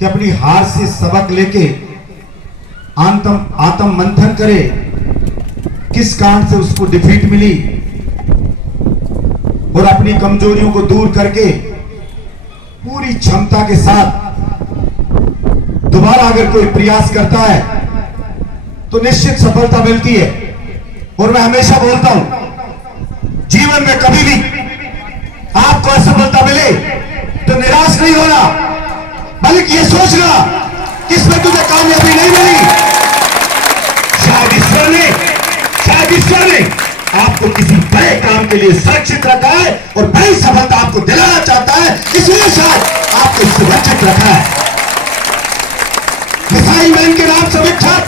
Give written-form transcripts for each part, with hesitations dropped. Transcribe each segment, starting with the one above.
कि अपनी हार से सबक लेके आत्म मंथन करे, किस कारण से उसको डिफीट मिली, और अपनी कमजोरियों को दूर करके पूरी क्षमता के साथ दोबारा अगर कोई प्रयास करता है तो निश्चित सफलता मिलती है। और मैं हमेशा बोलता हूं, जीवन में कभी भी आपको असफलता मिले तो निराश नहीं होना, बल्कि ये सोचना कि इसमें तुझे कामयाबी नहीं मिली, शायद ईश्वर ने आपको किसी बड़े काम के लिए सुरक्षित रखा है और बड़ी सफलता आपको दिलाना चाहता है, इसलिए शायद आपको सुरक्षित रखा है। मिसाइल मैन के नाम से विख्यात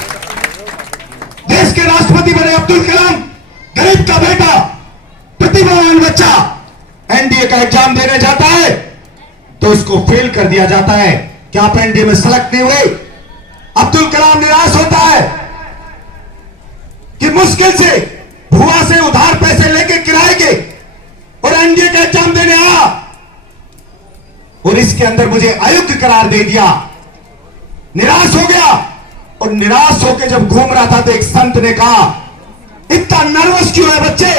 देश के राष्ट्रपति बने अब्दुल कलाम, गरीब का बेटा, प्रतिभावान बच्चा एनडीए का एग्जाम देने जाता है तो उसको फेल कर दिया जाता है कि आप एनडीए में सेलेक्ट नहीं हुए। अब्दुल कलाम निराश होता है कि मुश्किल से भुआ से उधार पैसे लेके किराए के और एनडीए का एग्जाम देने आया और इसके अंदर मुझे अयोग्य करार दे दिया। निराश हो गया और निराश होकर जब घूम रहा था तो एक संत ने कहा, इतना नर्वस क्यों है बच्चे?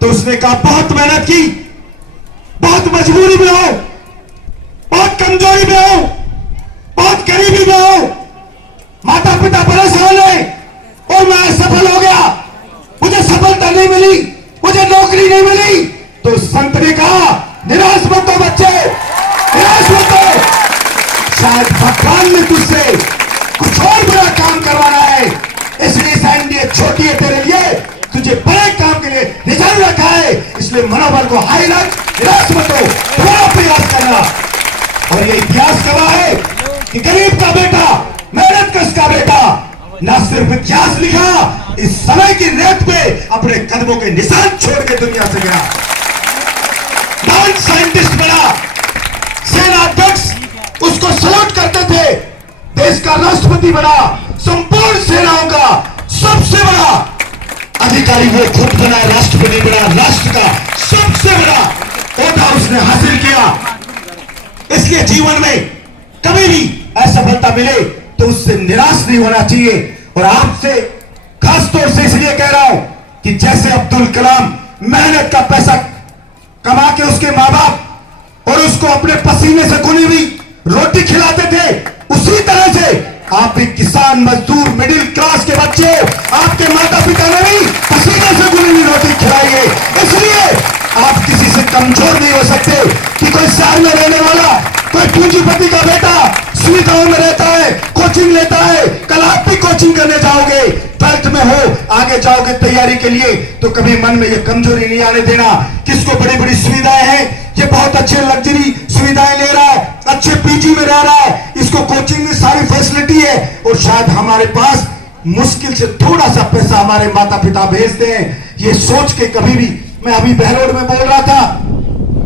तो उसने कहा, बहुत मेहनत की, बहुत मजबूरी में हो, बहुत कमजोरी में हो, बहुत गरीबी में हो, माता पिता परेशान है और मैं असफल हो गया, मुझे सफलता नहीं मिली, मुझे नौकरी नहीं मिली। तो संत ने कहा, निराश मत हो बच्चे, निराश मत हो, शायद भगवान ने तुझसे कुछ और बड़ा काम करवाना है, इसलिए एनडीए छोटी है तेरे लिए, तुझे बड़े काम के लिए रिजर्व रखा है, इसलिए मनोबल को हाई रख, निराश मत हो, थोड़ा प्रयास करना। और ये इतिहास गवाह है कि गरीब का बेटा, मेहनत कश का बेटा न सिर्फ इतिहास लिखा, इस समय की रेत पे अपने कदमों के निशान छोड़ के दुनिया से गया, महान साइंटिस्ट बना, सेना अध्यक्ष उसको सल्यूट करते थे, देश का राष्ट्रपति बना, संपूर्ण सेनाओं का सबसे बड़ा अधिकारी वो खुद बना, राष्ट्रपति बना, राष्ट्र का सबसे बड़ा ओहदा उसने हासिल किया। इसलिए जीवन में कभी भी असफलता मिले तो उससे निराश नहीं होना चाहिए। और आपसे खासतौर से इसलिए कह रहा हूं कि जैसे अब्दुल कलाम मेहनत का पैसा कमा के उसके मां बाप और उसको अपने पसीने से गुनी हुई रोटी खिलाते थे, उसी तरह से आप भी किसान, मजदूर, मिडिल क्लास के बच्चे, आपके माता पिता ने भी पसीने से गुनी हुई रोटी खिलाई है। इसलिए आप किसी से कमजोर नहीं हो सकते कि कोई शहर में रहने वाला, कोई पूंजीपति का बेटा सुविधाओं में रहता है, कोचिंग लेता है, कल आप भी कोचिंग करने जाओगे, 12th में हो, आगे जाओगे तैयारी के लिए, तो कभी मन में ये कमजोरी नहीं आने देना। किसको बड़ी बड़ी सुविधाएं हैं, ये बहुत अच्छे लग्जरी सुविधाएं ले रहा है, अच्छे पीजी में रह रहा है, इसको कोचिंग में सारी फैसिलिटी है, और शायद हमारे पास मुश्किल से थोड़ा सा पैसा हमारे माता पिता भेजते हैं। ये सोच के कभी भी, मैं अभी बहरोड में बोल रहा था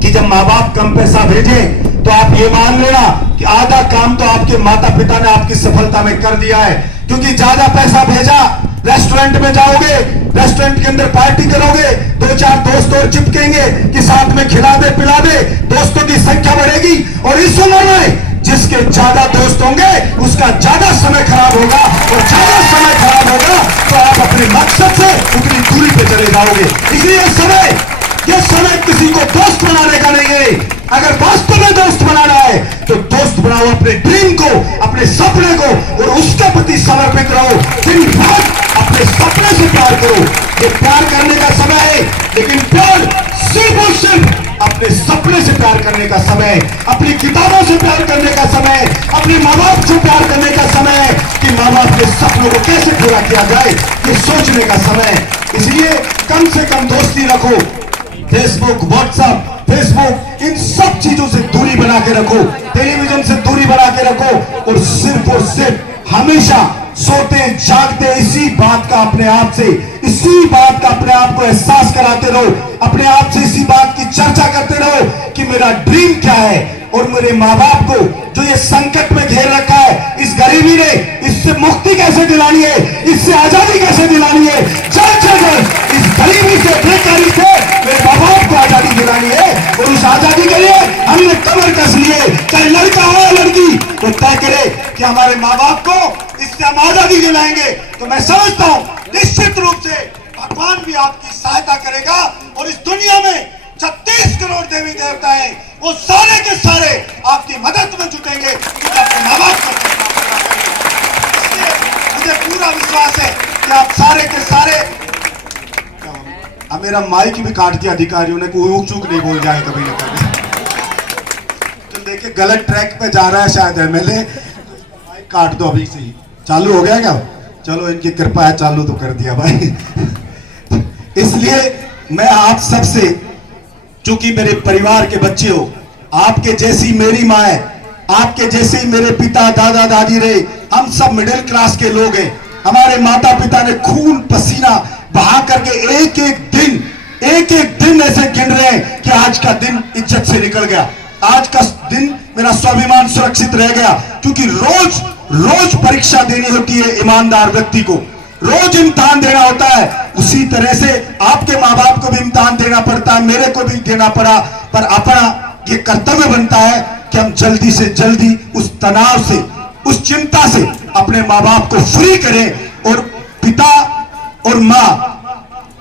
कि जब माँ बाप कम पैसा भेजे तो आप ये मान लेना कि आधा काम तो आपके माता पिता ने आपकी सफलता में कर दिया है, क्योंकि ज्यादा पैसा भेजा, रेस्टोरेंट में जाओगे, रेस्टोरेंट के अंदर पार्टी करोगे, 2-4 दोस्त और चिपकेंगे कि साथ में खिला दे पिला दे, दोस्तों की संख्या बढ़ेगी। और इस उम्र में जिसके ज्यादा दोस्त होंगे उसका ज्यादा समय खराब होगा, और ज्यादा समय खराब होगा तो आप अपने मकसद से उतनी दूरी पे चले जाओगे। इसलिए यह समय किसी को दोस्त बनाने का नहीं है। अगर वास्तव में दोस्त बनाना है तो दोस्त बनाओ अपने ड्रीम को, अपने सपने को, और उसके प्रति समर्पित रहो। दिन रात अपने सपने से प्यार करो। ये प्यार करने का समय है, लेकिन प्यार सिर्फ और सिर्फ अपने सपने से प्यार करने का समय, अपनी किताबों से प्यार करने का समय, अपने माँ बाप से प्यार करने का समय है कि माँ बाप के सपनों को कैसे पूरा किया जाए, ये सोचने का समय। इसलिए कम से कम दोस्ती रखो। फेसबुक, व्हाट्सएप, फेसबुक, इन सब चीजों से दूरी बना के रखो, टेलीविजन से दूरी बना के रखो, और सिर्फ हमेशा सोते जागते इसी बात का अपने आप से, इसी बात का अपने आप को एहसास कराते रहो, अपने आप से इसी बात की चर्चा करते रहो कि मेरा ड्रीम क्या है, और मेरे माँ बाप को जो ये संकट में घेर रखा है, इस गरीबी ने, इससे मुक्ति कैसे दिलानी है, इससे आजादी कैसे दिलानी है, जल्द से जल्द इस गरीबी से, बेकारी से मेरे माँ बाप को आजादी दिलानी है। और उस आजादी के लिए हमने कमर कस लिए, चाहे लड़का हो या लड़की, तो कि हमारे माँ बाप को इससे हम आजादी दिलाएंगे, तो मैं समझता हूं निश्चित रूप से भगवान भी आपकी सहायता करेगा और इस दुनिया में 36 करोड़ देवी देवता हैं, वो सारे के सारे आपकी मदद में जुटेंगे क्योंकि आपके माँ बाप का इसलिए मुझे पूरा विश्वास है कि आप सारे के सारे। अब मेरा माइक भी काट दिया अधिकारियों ने, कोई ऊक चूक नहीं बोल जाए कभी ना कभी। तो देखिए गलत ट्रैक पे जा रहा है शायद एमएलए, माइक काट दो अभी से ही। चालू हो गया क्या? चलो इनकी कृपा है, चालू तो कर दिया भाई। इसलिए मैं आप सबसे, चूंकि मेरे परिवार के बच्चे हो, आपके जैसी मेरी माँ है, आपके जैसे ही मेरे पिता दादा दादी रहे, हम सब मिडिल क्लास के लोग हैं। हमारे माता पिता ने खून पसीना बहा करके एक एक दिन ऐसे गिन रहे हैं कि आज का दिन इज्जत से निकल गया, आज का दिन मेरा स्वाभिमान सुरक्षित रह गया। क्योंकि रोज रोज परीक्षा देनी होती है ईमानदार व्यक्ति को, रोज इम्तिहान देना होता है। उसी तरह से आपके माँ बाप को भी इम्तिहान देना पड़ता है, मेरे को भी देना पड़ा, पर अपना ये कर्तव्य बनता है कि हम जल्दी से जल्दी उस तनाव से, उस चिंता से अपने माँ बाप को फ्री करें। और पिता और माँ,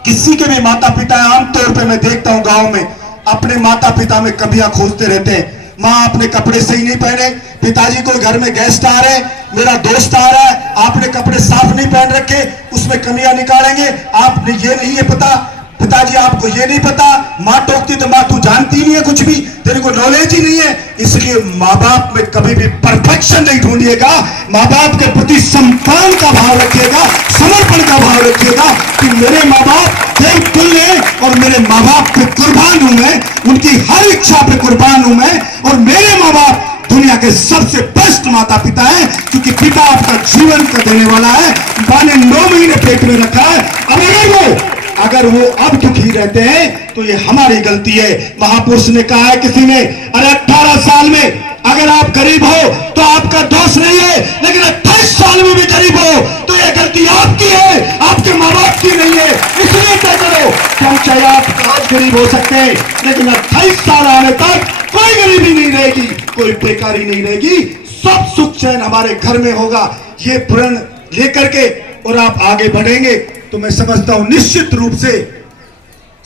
किसी के भी माता पिता आमतौर पे मैं देखता हूं गांव में अपने माता पिता में कमियां खोजते रहते हैं। माँ अपने कपड़े सही नहीं पहने, पिताजी को घर में गेस्ट आ रहे हैं, मेरा दोस्त आ रहा है, आपने कपड़े साफ नहीं पहन रखे, उसमें कमियां निकालेंगे। आपने ये नहीं है पता, पिताजी आपको ये नहीं पता, माँ टोकती तो माँ तू जानती नहीं है कुछ भी, तेरे को नॉलेज ही नहीं है। इसलिए माँ बाप में कभी भी परफेक्शन नहीं ढूंढिएगा, माँ बाप के प्रति सम्मान का भाव रखिएगा, समर्पण का भाव रखिएगा कि मेरे माँ बाप देव तुल्य हैं और मेरे माँ बाप पे कुर्बान हूं मैं, उनकी हर इच्छा पे कुर्बान हूं मैं। और मेरे माँ बाप दुनिया के सबसे बेस्ट माता पिता है, क्योंकि पिता आपका जीवन का देने वाला है। माँ ने 9 महीने पेट में रखा है, अगर वो अब दुखी रहते हैं तो ये हमारी गलती है। महापुरुष ने कहा है किसी ने, अरे 18 साल में अगर आप गरीब हो तो आपका दोष नहीं है, लेकिन 28 साल में भी गरीब हो तो ये गलती आपकी है, आपके माँ बाप की नहीं है। इसलिए तय करो कि हम चाहे आप आज गरीब हो सकते हैं, लेकिन 28 साल आने तक कोई गरीबी नहीं रहेगी, कोई बेकारी नहीं रहेगी, सब सुख चैन हमारे घर में होगा। ये प्रण लेकर के और आप आगे बढ़ेंगे तो मैं समझता हूं निश्चित रूप से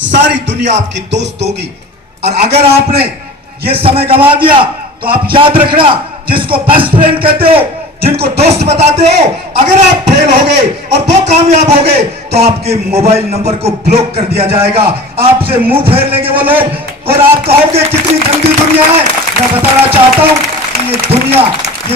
सारी दुनिया आपकी दोस्त होगी। और अगर आपने ये समय गंवा दिया तो आप याद रखना, जिसको बेस्ट फ्रेंड कहते हो, जिनको दोस्त बताते हो, अगर आप फेल हो गए और वो कामयाब हो गए तो आपके मोबाइल नंबर को ब्लॉक कर दिया जाएगा, आपसे मुंह फेर लेंगे वो लोग और आप कहोगे कितनी गंदी दुनिया है। मैं बताना चाहता हूं कि ये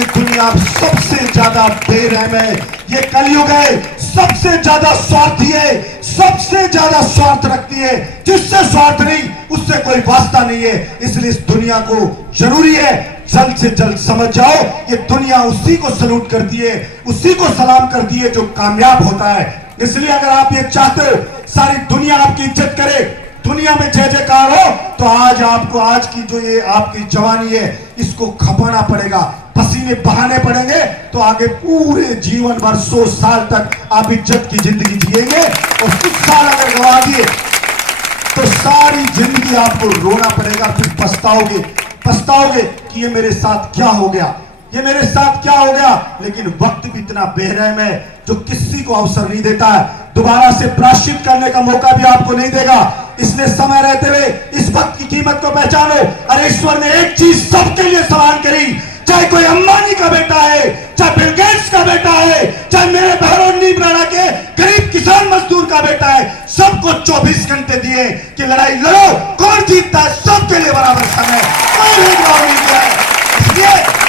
दुनिया सबसे ज्यादा बेरहम है, ये कलयुग है, सबसे ज्यादा स्वार्थी है, सबसे ज्यादा स्वार्थ रखती है। जिससे स्वार्थ नहीं उससे कोई वास्ता नहीं है। इसलिए इस दुनिया को जरूरी है जल्द से जल्द समझ जाओ, ये दुनिया उसी को सलूट करती है, उसी को सलाम करती है जो कामयाब होता है। इसलिए अगर आप ये चाहते हो सारी दुनिया आपकी इज्जत करे, दुनिया में जय जयकार हो, तो आज आपको, आज की जो ये आपकी जवानी है इसको खपाना पड़ेगा, पसीने बहाने पड़ेंगे, तो आगे पूरे जीवन भर 100 साल तक आप इज्जत की जिंदगी जिएंगे। और कुछ साल अगर गवा दिए तो सारी जिंदगी आपको रोना पड़ेगा, फिर पछताओगे कि ये मेरे साथ क्या हो गया, ये मेरे साथ क्या हो गया। लेकिन वक्त भी इतना बेरहम है जो किसी को अवसर नहीं देता है, दोबारा से प्रायश्चित करने का मौका भी आपको नहीं देगा। इसलिए समय रहते हुए इस वक्त की कीमत को पहचानो। अरे ईश्वर ने एक चीज सबके लिए समान करी, चाहे कोई अंबानी का बेटा है, चाहे बिल गेट्स का बेटा है, चाहे मेरे बहरोनी ब्राड़ा के गरीब किसान मजदूर का बेटा है, सबको 24 घंटे दिए कि लड़ाई लड़ो, कौन जीतता है सबके लिए बराबर समय, कोई भेदभाव नहीं दिया है। इसलिए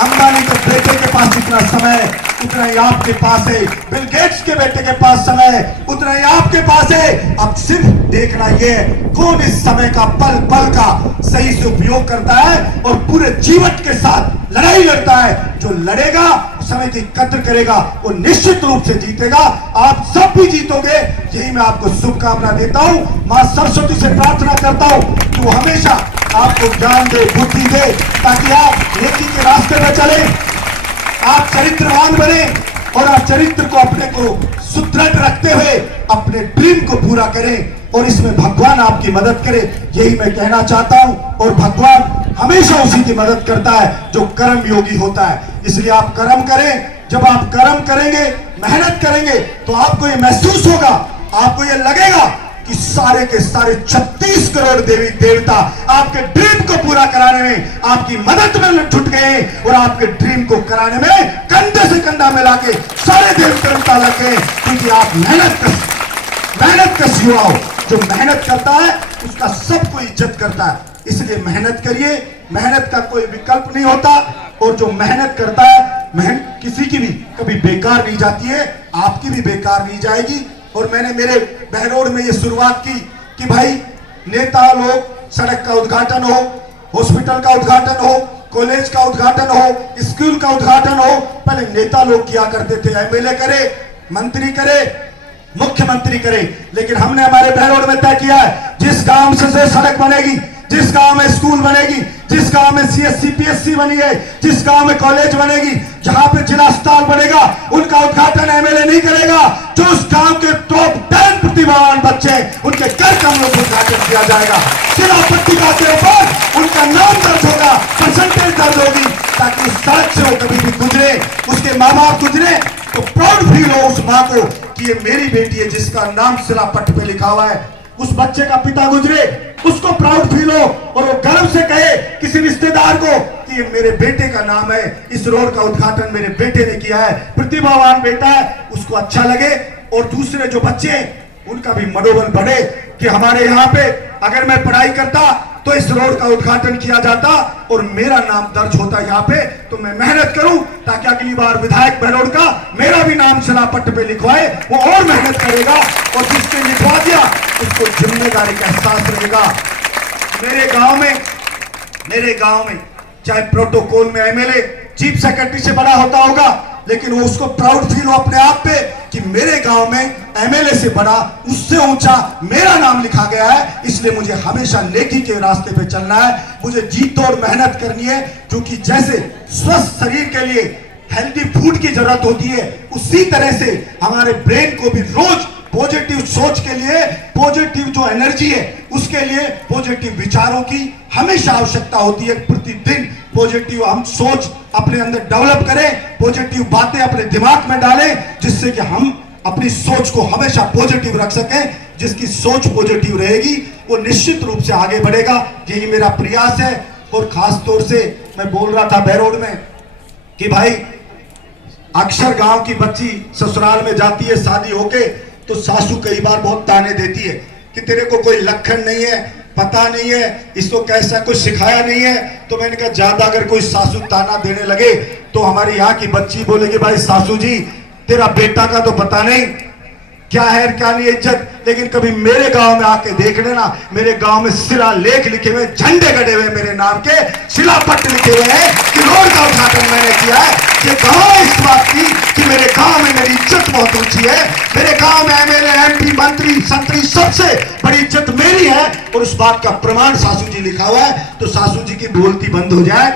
अंबानी के बेटे के पास जितना समय उतना ही आपके पास है, बिल गेट्स के बेटे के पास समय उतना ही आपके पास है। अब सिर्फ देखना ये कौन इस समय का पल पल का सही से उपयोग करता है और पूरे जीवन के साथ लड़ाई लड़ता है। जो लड़ेगा, समय की कद्र करेगा, वो निश्चित रूप से जीतेगा। आप सब भी जीतोगे, यही मैं आपको शुभकामना देता हूं। मां सरस्वती से प्रार्थना करता हूं कि वो हमेशा आपको ज्ञान दे, बुद्धि दे, ताकि आप नेकी के रास्ते में चले, आप चरित्रवान बने और आप चरित्र को अपने को सुदृढ़ रखते हुए अपने ड्रीम को पूरा करें। और इसमें भगवान आपकी मदद करे, यही मैं कहना चाहता हूं। और भगवान हमेशा उसी की मदद करता है जो कर्म योगी होता है। इसलिए आप कर्म करें। जब आप कर्म करेंगे, मेहनत करेंगे, तो आपको ये महसूस होगा, आपको ये लगेगा कि सारे के सारे 36 करोड़ देवी देवता आपके ड्रीम को पूरा कराने में आपकी मदद में जुट गए और आपके ड्रीम को कराने में कंधे से कंधा मिला के सारे देव देवता लग गए, क्योंकि आप मेहनत कश युवा हो। जो मेहनत करता है उसका सबको इज्जत करता है। इसलिए मेहनत करिए, मेहनत का कोई विकल्प नहीं होता, और जो मेहनत करता है, मेहनत किसी की भी कभी बेकार नहीं जाती है, आपकी भी बेकार नहीं जाएगी। और मैंने मेरे बहरोड में ये शुरुआत की कि भाई नेता लोग, सड़क का उद्घाटन हो, हॉस्पिटल का उद्घाटन हो, कॉलेज का उद्घाटन हो, स्कूल का उद्घाटन हो, पहले नेता लोग किया करते थे, एमएलए करे, मंत्री करे, मुख्यमंत्री करे। लेकिन हमने हमारे बहरोड में तय किया है, जिस गांव से सड़क बनेगी, जिस गांव में स्कूल बनेगी, जिस गांव में सीएससी पीएससी बनी है, जिस गांव में कॉलेज बनेगी, जहां पे जिला अस्पताल बनेगा, उनका उद्घाटन एमएलए नहीं करेगा। जो उस गांव के टॉप 10 प्रतिभावान बच्चे, उनके घर का उद्घाटन किया जाएगा। जिला पत्रिका के ऊपर उनका नाम दर्ज होगा, परसेंटेज दर्ज होगी, ताकि उस सड़क से वो कभी भी गुजरे, उसके माँ बाप गुजरे तो प्राउड फील हो उस माँ को कि ये मेरी बेटी है जिसका नाम शिला पट्ट पे लिखा हुआ है। उस बच्चे का पिता गुजरे, उसको प्राउड फील हो और वो गर्व से कहे किसी रिश्तेदार को कि ये मेरे बेटे का नाम है, इस रोड का उद्घाटन मेरे बेटे ने किया है, प्रतिभावान बेटा है, उसको अच्छा लगे। और दूसरे जो बच्चे हैं उनका भी मनोबल बढ़े कि हमारे यहाँ पे अगर मैं पढ़ाई करता तो इस रोड का उद्घाटन किया जाता और मेरा नाम दर्ज होता यहाँ पे, तो मैं मेहनत करूं ताकि अगली बार विधायक बहरोड का मेरा भी नाम शिलापट्ट पे लिखवाए। वो और मेहनत करेगा और जिसने लिखवा दिया उसको जिम्मेदारी का एहसास रहेगा। मेरे गांव में चाहे प्रोटोकॉल में एमएलए चीफ सेक्रेटरी से बड़ा होता होगा, लेकिन वो उसको प्राउड फील हो अपने आप पे कि मेरे गांव में एमएलए से बड़ा, उससे ऊंचा मेरा नाम लिखा गया है। इसलिए मुझे हमेशा नेकी के रास्ते पे चलना है, मुझे जी तोड़ मेहनत करनी है, क्योंकि जैसे स्वस्थ शरीर के लिए हेल्दी फूड की जरूरत होती है, उसी तरह से हमारे ब्रेन को भी रोज पॉजिटिव सोच के लिए, पॉजिटिव जो एनर्जी है उसके लिए, पॉजिटिव विचारों की हमेशा आवश्यकता होती है। प्रतिदिन पॉजिटिव हम सोच अपने अंदर डेवलप करें, पॉजिटिव बातें अपने दिमाग में डालें, जिससे कि हम अपनी सोच को हमेशा पॉजिटिव रख सकें। जिसकी सोच पॉजिटिव रहेगी वो निश्चित रूप से आगे बढ़ेगा। यही मेरा प्रयास है। और खास तौर से मैं बोल रहा था बहरोड में कि भाई अक्सर गांव की बच्ची ससुराल में जाती है शादी होके, तो सासू कई बार बहुत ताने देती है कि तेरे को कोई लक्षण नहीं है, पता नहीं है, इसको कैसा कुछ सिखाया नहीं है। तो मैंने कहा ज्यादा अगर कोई सासू ताना देने लगे तो हमारी यहाँ की बच्ची बोलेगी भाई सासू जी तेरा बेटा का तो पता नहीं क्या है क्या नहीं इज्जत, लेकिन कभी मेरे गांव में आके देख लेना, मेरे गांव में शिलालेख लिखे हुए, झंडे गड़े हुए मेरे नाम के, शिलापट्ट लिखे हुए हैं कि रोड का उद्घाटन मैंने किया है। ये गवाह इस बात की कि मेरे गांव में मेरी इज्जत बहुत ऊंची है, मेरे गांव में एमएलए एमपी मंत्री संतरी सबसे बड़ी इज्जत मेरी है, और उस बात का प्रमाण सासू जी लिखा हुआ है। तो सासू जी की बोलती बंद हो जाए